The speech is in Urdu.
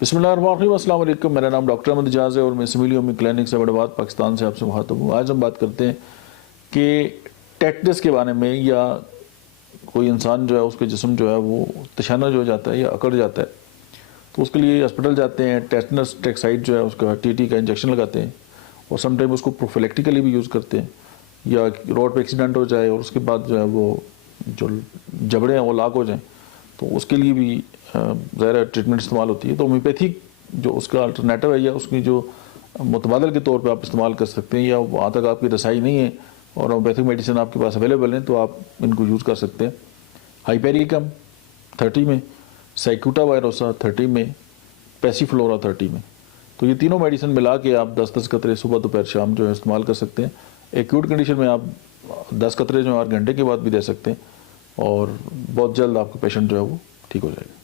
بسم اللہ الرحمن الرحیم. السلام علیکم. میرا نام ڈاکٹر احمد اجاز ہے اور میں سیملیو میں کلینکس احمد آباد پاکستان سے آپ سے مخاطب ہوں. آج ہم بات کرتے ہیں کہ ٹیٹنس کے بارے میں، یا کوئی انسان جو ہے اس کے جسم جو ہے وہ تشنج ہو جاتا ہے یا اکڑ جاتا ہے تو اس کے لیے ہاسپٹل جاتے ہیں. ٹیٹنس ٹیکسائڈ جو ہے اس کا ٹی کا انجیکشن لگاتے ہیں اور سم ٹائم اس کو پروفیلیکٹیکلی بھی یوز کرتے ہیں. یا روڈ پہ ایکسیڈنٹ ہو جائے اور اس کے بعد جو ہے وہ جو جبڑے ہیں وہ لاک ہو جائیں تو اس کے لیے بھی ظاہر ٹریٹمنٹ استعمال ہوتی ہے. تو ہومیوپیتھی جو اس کا الٹرنیٹو ہے یا اس کی جو متبادل کے طور پہ آپ استعمال کر سکتے ہیں، یا وہاں تک آپ کی رسائی نہیں ہے اور ہومیوپیتھک میڈیسن آپ کے پاس اویلیبل ہیں تو آپ ان کو یوز کر سکتے ہیں. ہائپیریکم 30 میں، سائکوٹا وائروسا 30 میں، پیسی فلورا 30 میں. تو یہ تینوں میڈیسن ملا کے آپ 10 قطرے صبح دوپہر شام جو ہے استعمال کر سکتے ہیں. ایکیوٹ کنڈیشن میں آپ 10 قطرے جو 8 گھنٹے کے بعد بھی دے سکتے ہیں اور بہت جلد آپ کا پیشنٹ جو ہے وہ ٹھیک ہو جائے گا.